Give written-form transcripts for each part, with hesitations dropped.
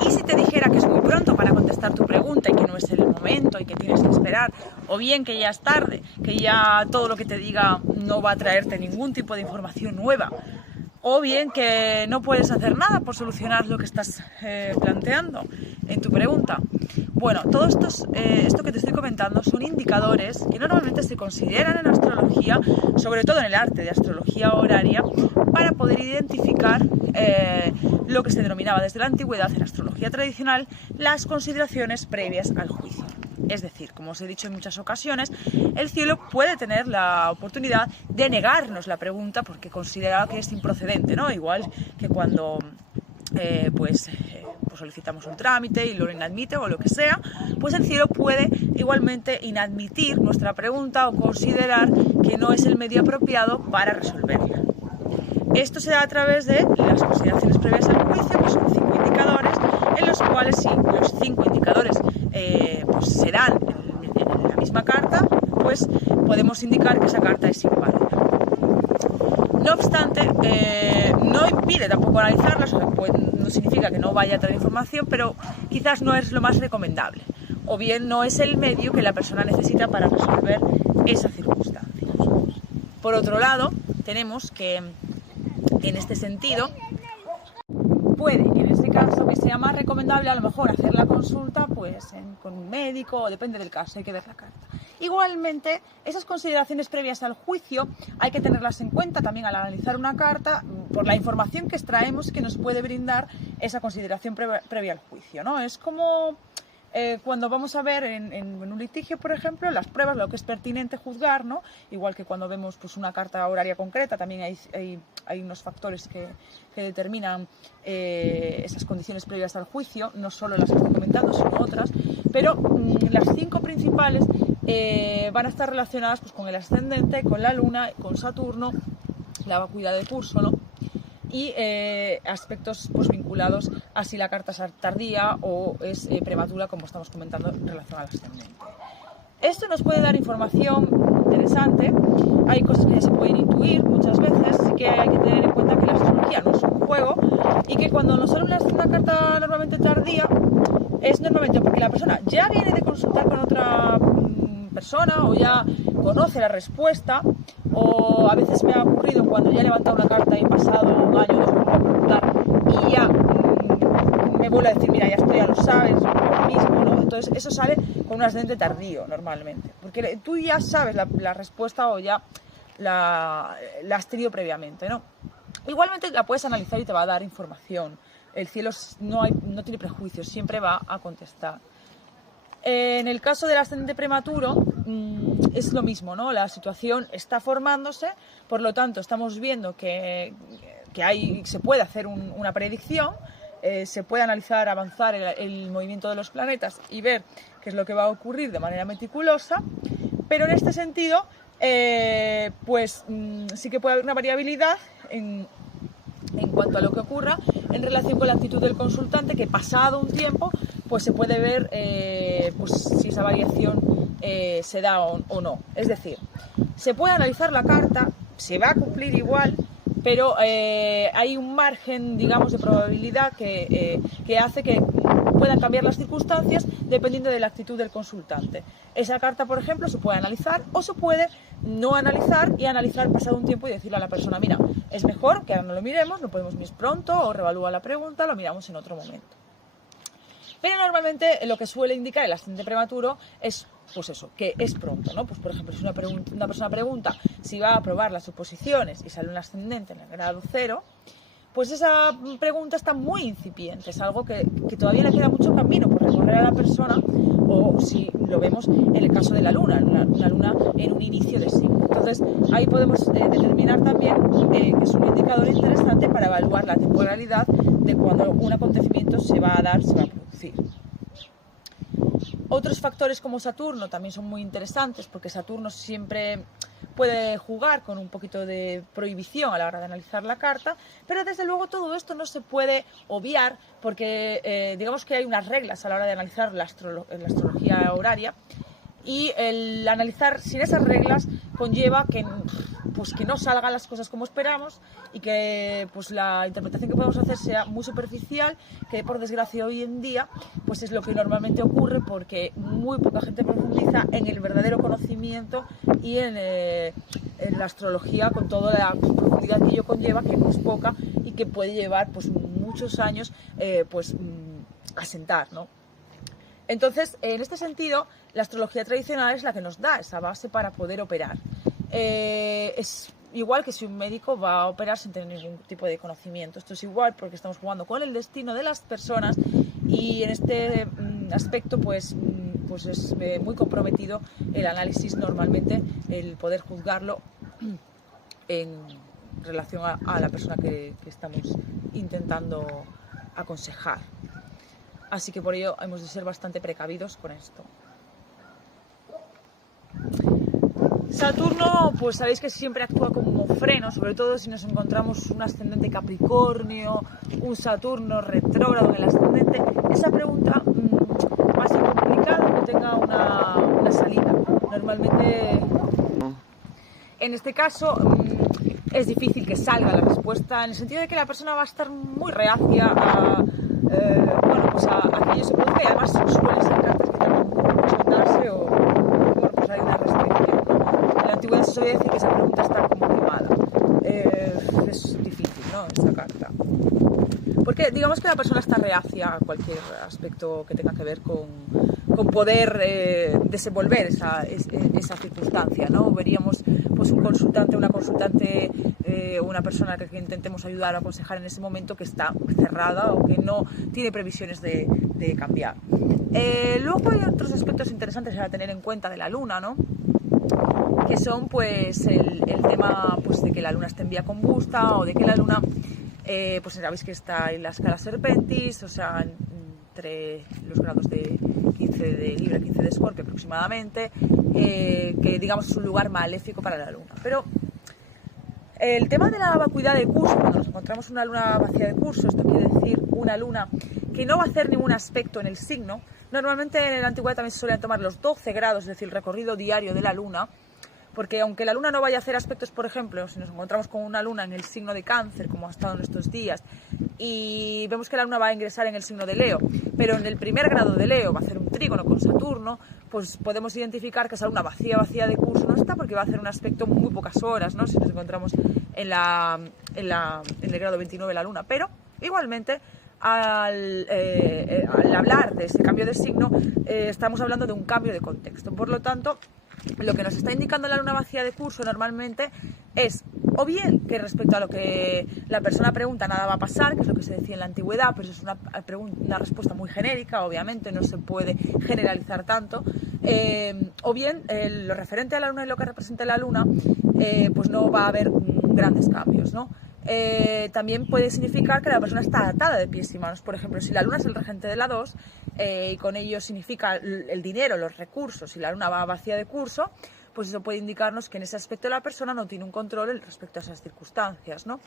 Y si te dijera que es muy pronto para contestar tu pregunta y que no es el momento y que tienes que esperar, o bien que ya es tarde, que ya todo lo que te diga no va a traerte ningún tipo de información nueva, o bien que no puedes hacer nada por solucionar lo que estás planteando en tu pregunta. Bueno, todo esto que te estoy comentando son indicadores que normalmente se consideran en astrología, sobre todo en el arte de astrología horaria, para poder identificar lo que se denominaba desde la antigüedad en astrología tradicional las consideraciones previas al juicio. Es decir, como os he dicho en muchas ocasiones, el cielo puede tener la oportunidad de negarnos la pregunta porque considera que es improcedente, ¿no? Igual que cuando pues solicitamos un trámite y lo inadmite o lo que sea, pues el cielo puede igualmente inadmitir nuestra pregunta o considerar que no es el medio apropiado para resolverla. Esto se da a través de las consideraciones previas al juicio, que son 5 indicadores, en los cuales si los 5 indicadores pues se dan en la misma carta, pues podemos indicar que esa carta es inválida. No obstante, no impide tampoco analizarlas, o sea, pues, no significa que no vaya a traer información, pero quizás no es lo más recomendable, o bien no es el medio que la persona necesita para resolver esa circunstancia. Por otro lado, tenemos que en este sentido puede, en este caso, que sea más recomendable a lo mejor hacer la consulta pues con un médico, o depende del caso, hay que ver la carta. Igualmente, esas consideraciones previas al juicio hay que tenerlas en cuenta también al analizar una carta por la información que extraemos que nos puede brindar esa consideración previa al juicio, ¿no? Es como cuando vamos a ver en un litigio, por ejemplo, las pruebas, lo que es pertinente juzgar, ¿no? Igual que cuando vemos pues, una carta horaria concreta, también hay unos factores que determinan esas condiciones previas al juicio, no solo las que estoy comentando, sino otras, pero las 5 principales van a estar relacionadas pues, con el ascendente, con la luna, con Saturno, la vacuidad de curso, ¿no? Y aspectos pues, vinculados a si la carta es tardía o es prematura, como estamos comentando en relación al ascendente. Esto nos puede dar información interesante, hay cosas que ya se pueden intuir muchas veces, así que hay que tener en cuenta que la astrología no es un juego y que cuando nos sale una carta normalmente tardía, es normalmente porque la persona ya viene de consultar con otra persona o ya conoce la respuesta, o a veces me ha ocurrido cuando ya he levantado una carta y pasado un año o 2 vuelvo a preguntar y ya me vuelve a decir, mira, ya esto ya lo sabes, lo mismo, ¿no? Entonces eso sale con un ascendente tardío normalmente, porque tú ya sabes la respuesta o ya la has tenido previamente, ¿no? Igualmente la puedes analizar y te va a dar información. El cielo no tiene prejuicios, siempre va a contestar. En el caso del ascendente prematuro es lo mismo, ¿no? La situación está formándose, por lo tanto estamos viendo que se puede hacer una predicción, se puede analizar, avanzar el movimiento de los planetas y ver qué es lo que va a ocurrir de manera meticulosa, pero en este sentido pues sí que puede haber una variabilidad en cuanto a lo que ocurra en relación con la actitud del consultante, que pasado un tiempo pues se puede ver pues si esa variación se da o no. Es decir, se puede analizar la carta, se va a cumplir igual, pero hay un margen, digamos, de probabilidad que hace que puedan cambiar las circunstancias dependiendo de la actitud del consultante. Esa carta, por ejemplo, se puede analizar o se puede no analizar y analizar pasado un tiempo y decirle a la persona, mira, es mejor que ahora no lo miremos, lo podemos mirar pronto o revalúa la pregunta, lo miramos en otro momento. Pero normalmente lo que suele indicar el ascendente prematuro es, pues eso, que es pronto, ¿no? Pues por ejemplo, si una persona pregunta si va a aprobar las oposiciones y sale un ascendente en el grado 0, pues esa pregunta está muy incipiente, es algo que todavía le queda mucho camino por recorrer a la persona, o si lo vemos en el caso de la luna, una luna en un inicio de signo. Entonces ahí podemos determinar también que es un indicador interesante para evaluar la temporalidad de cuando un acontecimiento se va a dar, se va a producir. Otros factores como Saturno también son muy interesantes, porque Saturno siempre puede jugar con un poquito de prohibición a la hora de analizar la carta, pero desde luego todo esto no se puede obviar porque digamos que hay unas reglas a la hora de analizar la astrología horaria, y el analizar sin esas reglas conlleva que pues que no salgan las cosas como esperamos y que pues la interpretación que podemos hacer sea muy superficial, que por desgracia hoy en día pues es lo que normalmente ocurre, porque muy poca gente profundiza en el verdadero conocimiento y en la astrología, con toda la profundidad que ello conlleva, que no es poca y que puede llevar pues muchos años a sentar, ¿no? Entonces, en este sentido, la astrología tradicional es la que nos da esa base para poder operar. Es igual que si un médico va a operar sin tener ningún tipo de conocimiento. Esto es igual porque estamos jugando con el destino de las personas, y en este aspecto pues es muy comprometido el análisis, normalmente el poder juzgarlo en relación a la persona que estamos intentando aconsejar. Así que por ello hemos de ser bastante precavidos con esto. Saturno, pues sabéis que siempre actúa como freno, sobre todo si nos encontramos un ascendente Capricornio, un Saturno retrógrado en el ascendente. Esa pregunta va a ser complicada que tenga una salida. Normalmente, en este caso, es difícil que salga la respuesta, en el sentido de que la persona va a estar muy reacia a que ello se produzca, y además suelen ser cartas que tardan mucho en darse, o bueno, pues hay una restricción, ¿no? En la antigüedad se solía decir que esa pregunta está como quemada. Es difícil, ¿no?, esa carta, porque digamos que la persona está reacia a cualquier aspecto que tenga que ver con poder desenvolver esa circunstancia, ¿no? Veríamos pues un consultante, una consultante, una persona que intentemos ayudar o aconsejar en ese momento, que está cerrada o que no tiene previsiones de cambiar. Luego hay otros aspectos interesantes a tener en cuenta de la luna, ¿no?, que son pues el tema pues de que la luna esté en vía combusta, o de que la luna pues sabéis que está en la escala Serpentis, o sea, entre los grados de 15 de Libra, 15 de Escorpio aproximadamente, que digamos es un lugar maléfico para la luna. Pero el tema de la vacuidad de curso, cuando nos encontramos una luna vacía de curso, esto quiere decir una luna que no va a hacer ningún aspecto en el signo. Normalmente en la antigüedad también se suelen tomar los 12 grados, es decir, el recorrido diario de la luna, porque aunque la luna no vaya a hacer aspectos, por ejemplo, si nos encontramos con una luna en el signo de Cáncer, como ha estado en estos días, y vemos que la luna va a ingresar en el signo de Leo, pero en el primer grado de Leo va a hacer un trígono con Saturno, pues podemos identificar que esa luna vacía de curso no está, porque va a hacer un aspecto muy pocas horas, ¿no?, si nos encontramos en el grado 29 de la luna. Pero igualmente, al hablar de ese cambio de signo, estamos hablando de un cambio de contexto. Por lo tanto, lo que nos está indicando la luna vacía de curso normalmente es, o bien que respecto a lo que la persona pregunta nada va a pasar, que es lo que se decía en la antigüedad, pero es una respuesta muy genérica, obviamente no se puede generalizar tanto, o bien lo referente a la luna y lo que representa la luna, pues no va a haber grandes cambios, ¿no? También puede significar que la persona está atada de pies y manos. Por ejemplo, si la luna es el regente de la 2, y con ello significa el dinero, los recursos, y la luna va vacía de curso, pues eso puede indicarnos que en ese aspecto la persona no tiene un control respecto a esas circunstancias, ¿no?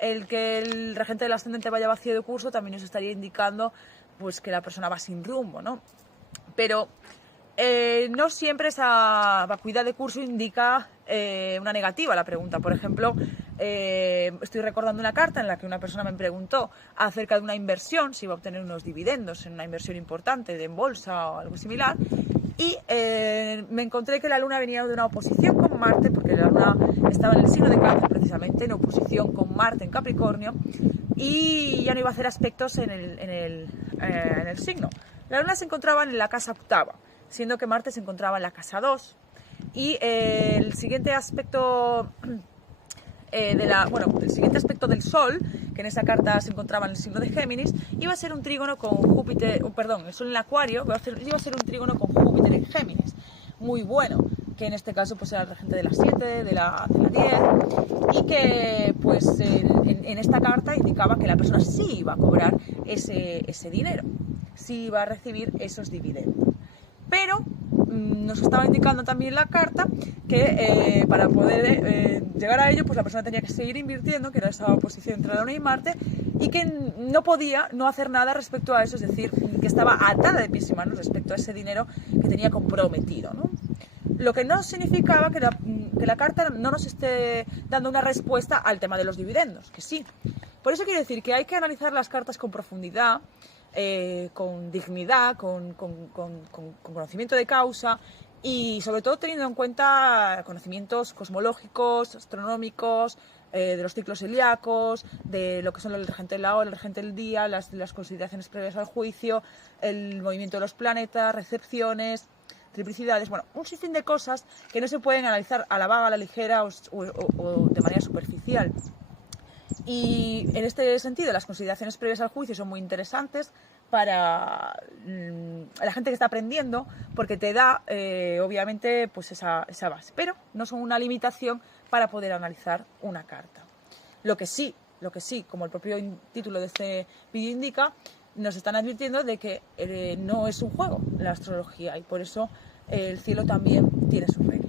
El que el regente del ascendente vaya vacío de curso también nos estaría indicando pues que la persona va sin rumbo, ¿no? Pero no siempre esa vacuidad de curso indica una negativa a la pregunta. Por ejemplo, estoy recordando una carta en la que una persona me preguntó acerca de una inversión, si iba a obtener unos dividendos en una inversión importante en bolsa o algo similar, y me encontré que la luna venía de una oposición con Marte, porque la luna estaba en el signo de Cáncer precisamente, en oposición con Marte en Capricornio, y ya no iba a hacer aspectos en el signo. La luna se encontraba en la casa octava, siendo que Marte se encontraba en la casa 2, y el siguiente aspecto el siguiente aspecto del Sol, que en esa carta se encontraba en el signo de Géminis, iba a ser un trígono con Júpiter, el Sol en el Acuario, iba a ser un trígono con Júpiter en Géminis, muy bueno, que en este caso pues era el regente de la 7, de la 10, y que pues en esta carta indicaba que la persona sí iba a cobrar ese dinero, sí iba a recibir esos dividendos. Pero nos estaba indicando también la carta que para poder llegar a ello, pues la persona tenía que seguir invirtiendo, que era esa oposición entre la Luna y Marte, y que no podía no hacer nada respecto a eso, es decir, que estaba atada de pies y manos respecto a ese dinero que tenía comprometido, ¿no? Lo que no significaba que la carta no nos esté dando una respuesta al tema de los dividendos, que sí. Por eso quiero decir que hay que analizar las cartas con profundidad, con dignidad, con conocimiento de causa y sobre todo teniendo en cuenta conocimientos cosmológicos, astronómicos, de los ciclos ilíacos, de lo que son el regente de la hora, el regente del día, las consideraciones previas al juicio, el movimiento de los planetas, recepciones, triplicidades, bueno, un sinfín de cosas que no se pueden analizar a la vaga, a la ligera o de manera superficial. Y en este sentido, las consideraciones previas al juicio son muy interesantes para la gente que está aprendiendo, porque te da, obviamente, pues esa base. Pero no son una limitación para poder analizar una carta. Lo que sí, como el propio título de este vídeo indica, nos están advirtiendo de que no es un juego la astrología y por eso el cielo también tiene sus reglas.